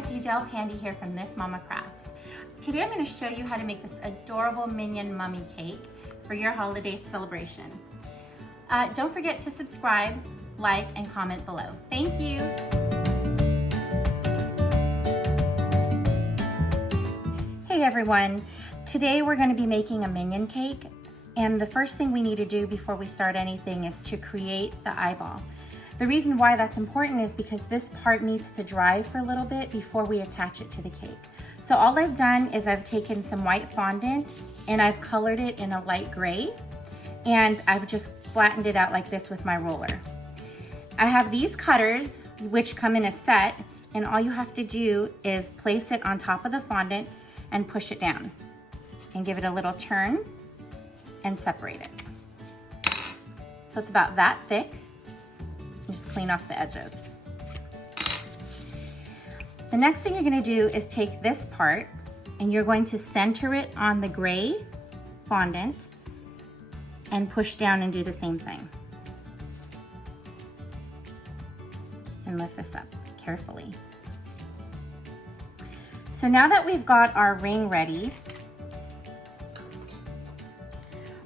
it's Udell Pandy here from This Mama Crafts. Today I'm going to show you how to make this adorable Minion mummy cake for your holiday celebration. Don't forget to subscribe, like, and comment below. Thank you. Hey everyone, today we're going to be making a Minion cake, and the first thing we need to do before we start anything is to create the eyeball. The reason why that's important is because this part needs to dry for a little bit before we attach it to the cake. So all I've done is I've taken some white fondant and I've colored it in a light gray, and I've just flattened it out like this with my roller. I have these cutters which come in a set, and all you have to do is place it on top of the fondant and push it down and give it a little turn and separate it. So it's about that thick. Just clean off the edges. The next thing you're going to do is take this part and you're going to center it on the gray fondant and push down and do the same thing. And lift this up carefully. So now that we've got our ring ready,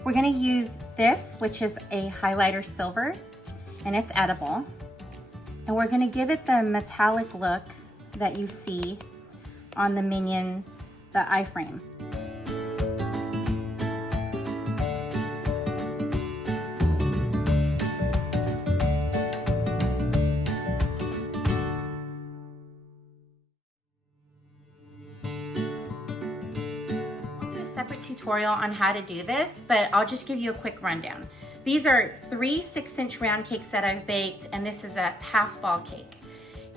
we're going to use this, which is a highlighter silver, and it's edible. And we're gonna give it the metallic look that you see on the Minion, the iframe. I'll do a separate tutorial on how to do this, but I'll just give you a quick rundown. These are 3 6-inch round cakes that I've baked, and this is a half ball cake.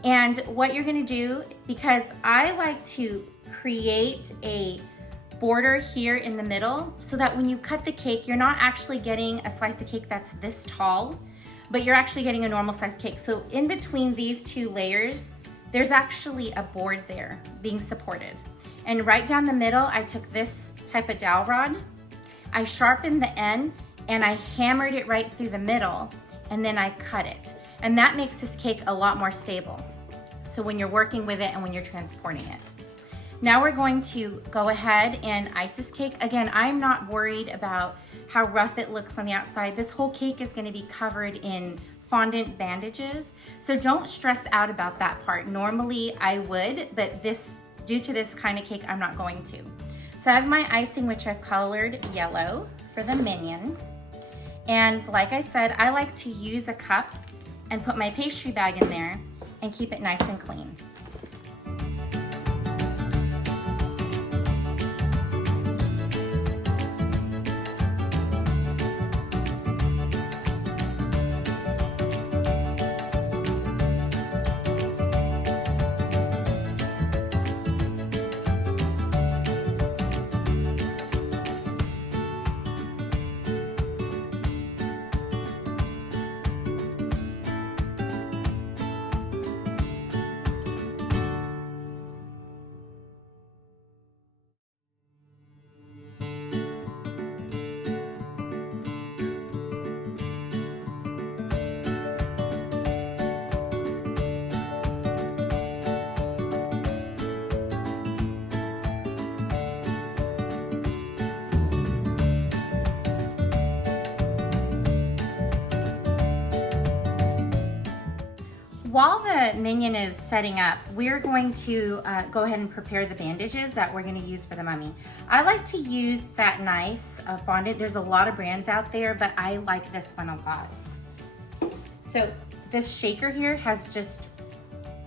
And what you're gonna do, because I like to create a border here in the middle so that when you cut the cake, you're not actually getting a slice of cake that's this tall, but you're actually getting a normal size cake. So in between these 2 layers, there's actually a board there being supported. And right down the middle, I took this type of dowel rod, I sharpened the end, and I hammered it right through the middle, and then I cut it. And that makes this cake a lot more stable. So when you're working with it and when you're transporting it. Now we're going to go ahead and ice this cake. Again, I'm not worried about how rough it looks on the outside. This whole cake is gonna be covered in fondant bandages. So don't stress out about that part. Normally I would, but due to this kind of cake, I'm not going to. So I have my icing, which I've colored yellow for the Minion. And like I said, I like to use a cup and put my pastry bag in there and keep it nice and clean. While the Minion is setting up, we're going to go ahead and prepare the bandages that we're going to use for the mummy. I like to use Satin Ice fondant. There's a lot of brands out there, but I like this one a lot. So this shaker here has just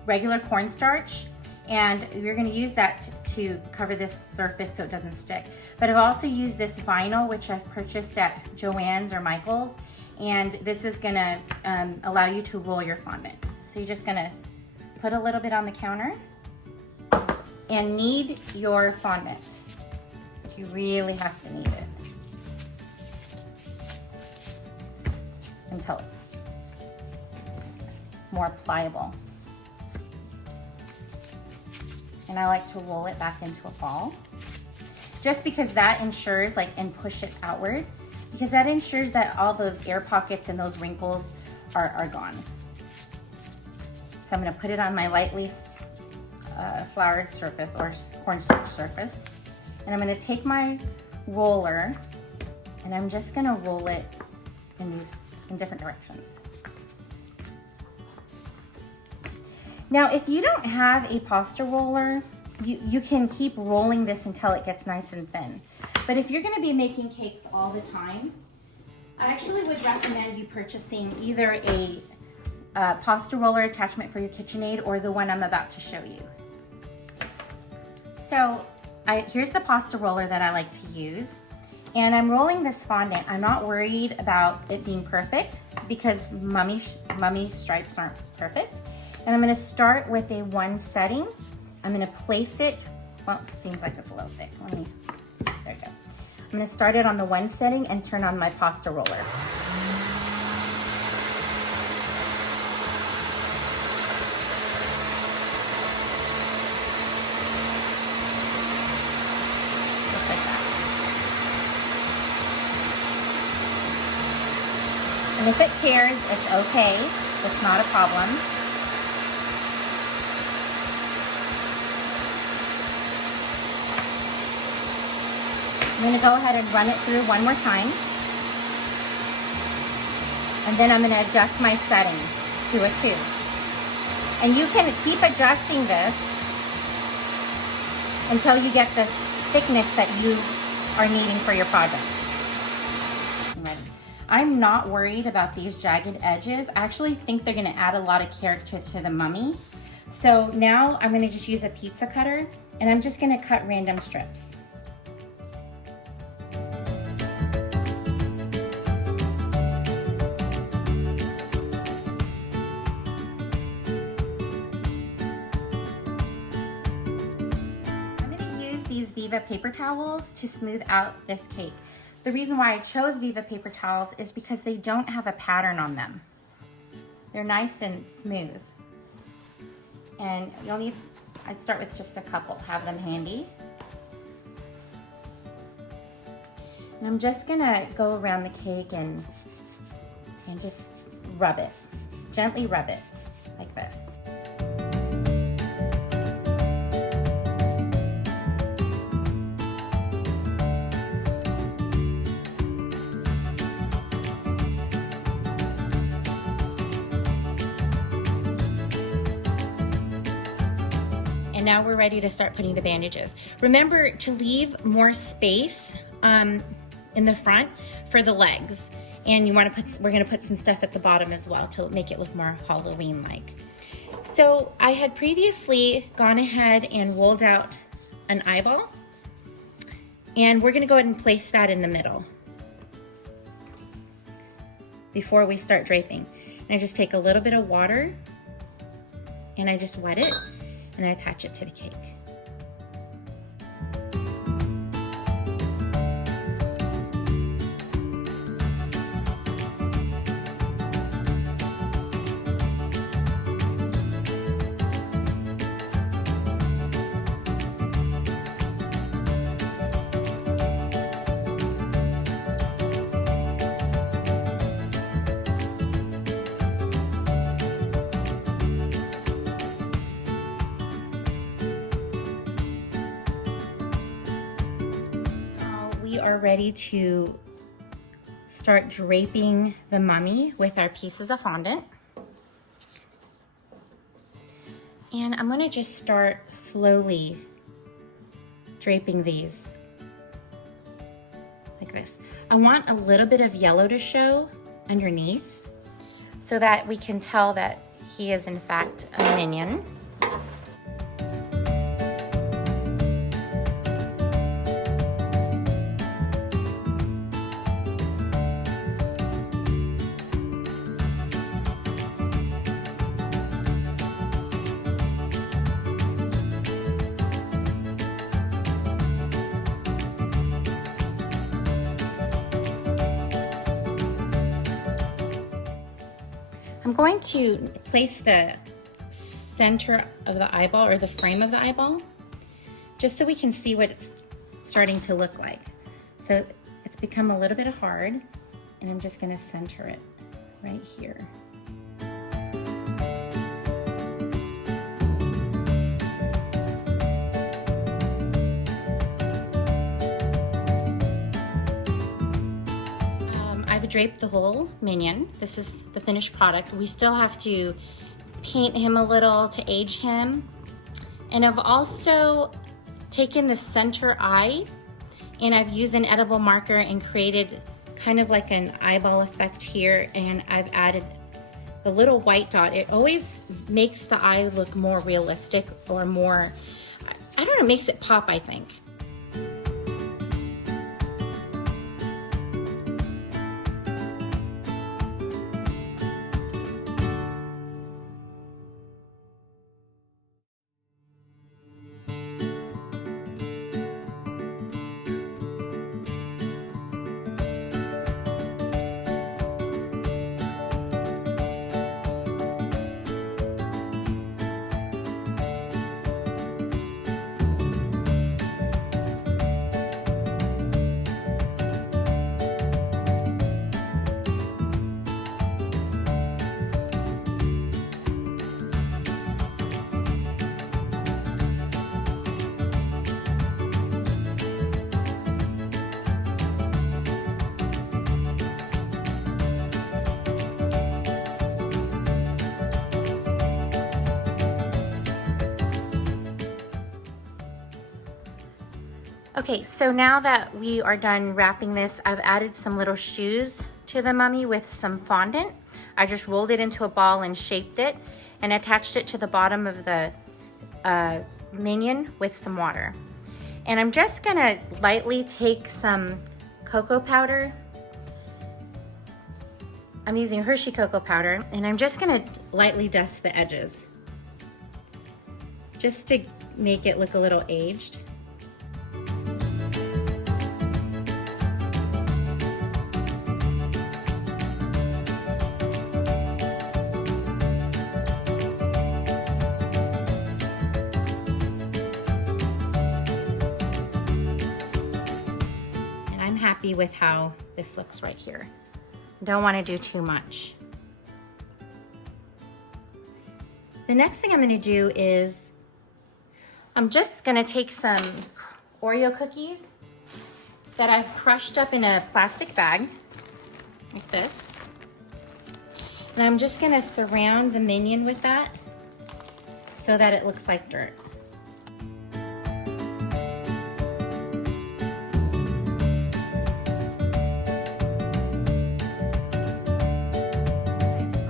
regular cornstarch, and you're going to use that to cover this surface so it doesn't stick. But I've also used this vinyl, which I've purchased at Joann's or Michael's, and this is going to allow you to roll your fondant. So you're just gonna put a little bit on the counter and knead your fondant. You really have to knead it until it's more pliable. And I like to roll it back into a ball, just because that ensures, and push it outward, because that ensures that all those air pockets and those wrinkles are gone. So I'm gonna put it on my lightly floured surface or cornstarch surface. And I'm gonna take my roller and I'm just gonna roll it in different directions. Now, if you don't have a pasta roller, you can keep rolling this until it gets nice and thin. But if you're gonna be making cakes all the time, I actually would recommend you purchasing either a pasta roller attachment for your KitchenAid or the one I'm about to show you. So here's the pasta roller that I like to use. And I'm rolling this fondant. I'm not worried about it being perfect because mummy stripes aren't perfect. And I'm gonna start with a 1 setting. I'm gonna place it, well, it seems like it's a little thick. There we go. I'm gonna start it on the 1 setting and turn on my pasta roller. Just like that. And if it tears, it's okay. It's not a problem. I'm gonna go ahead and run it through one more time. And then I'm gonna adjust my setting to a 2. And you can keep adjusting this until you get the thickness that you are needing for your project. Ready. I'm not worried about these jagged edges. I actually think they're gonna add a lot of character to the mummy. So now I'm gonna just use a pizza cutter and I'm just gonna cut random strips. Viva paper towels to smooth out this cake. The reason why I chose Viva paper towels is because they don't have a pattern on them. They're nice and smooth. And you'll need, I'd start with just a couple, have them handy. And I'm just gonna go around the cake and just rub it. Gently rub it, like this. And now we're ready to start putting the bandages. Remember to leave more space in the front for the legs. And we're gonna put some stuff at the bottom as well to make it look more Halloween-like. So I had previously gone ahead and rolled out an eyeball. And we're gonna go ahead and place that in the middle before we start draping. And I just take a little bit of water and I just wet it and I attach it to the cake. We are ready to start draping the mummy with our pieces of fondant. And I'm gonna just start slowly draping these like this. I want a little bit of yellow to show underneath so that we can tell that he is in fact a minion. I'm going to place the center of the eyeball or the frame of the eyeball just so we can see what it's starting to look like. So it's become a little bit hard and I'm just going to center it right here. draped the whole Minion. This is the finished product. We still have to paint him a little to age him. And I've also taken the center eye and I've used an edible marker and created kind of like an eyeball effect here, and I've added the little white dot. It always makes the eye look more realistic, or more, I don't know, makes it pop, I think. Okay, so now that we are done wrapping this, I've added some little shoes to the mummy with some fondant. I just rolled it into a ball and shaped it and attached it to the bottom of the Minion with some water. And I'm just gonna lightly take some cocoa powder. I'm using Hershey cocoa powder, and I'm just gonna lightly dust the edges just to make it look a little aged. Happy with how this looks right here. Don't want to do too much. The next thing I'm going to do is I'm just going to take some Oreo cookies that I've crushed up in a plastic bag like this, and I'm just going to surround the Minion with that so that it looks like dirt.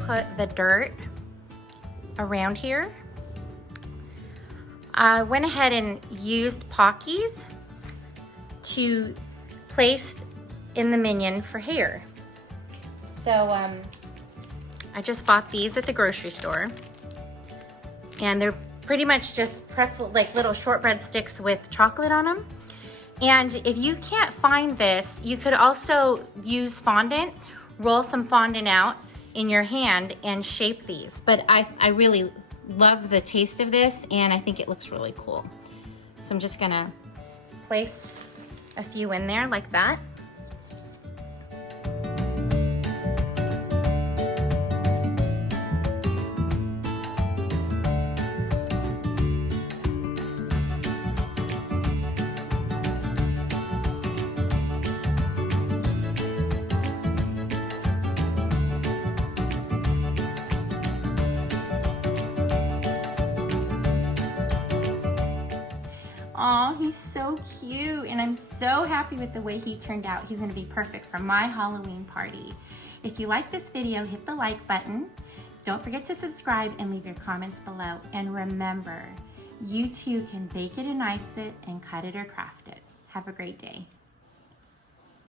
Put the dirt around here. I went ahead and used Pockies to place in the Minion for hair. So I just bought these at the grocery store, and they're pretty much just pretzel, like little shortbread sticks with chocolate on them. And if you can't find this, you could also use fondant, roll some fondant out in your hand and shape these. But I really love the taste of this, and I think it looks really cool. So I'm just gonna place a few in there like that. Aw, he's so cute, and I'm so happy with the way he turned out. He's gonna be perfect for my Halloween party. If you like this video, hit the like button. Don't forget to subscribe and leave your comments below. And remember, you too can bake it and ice it and cut it or craft it. Have a great day.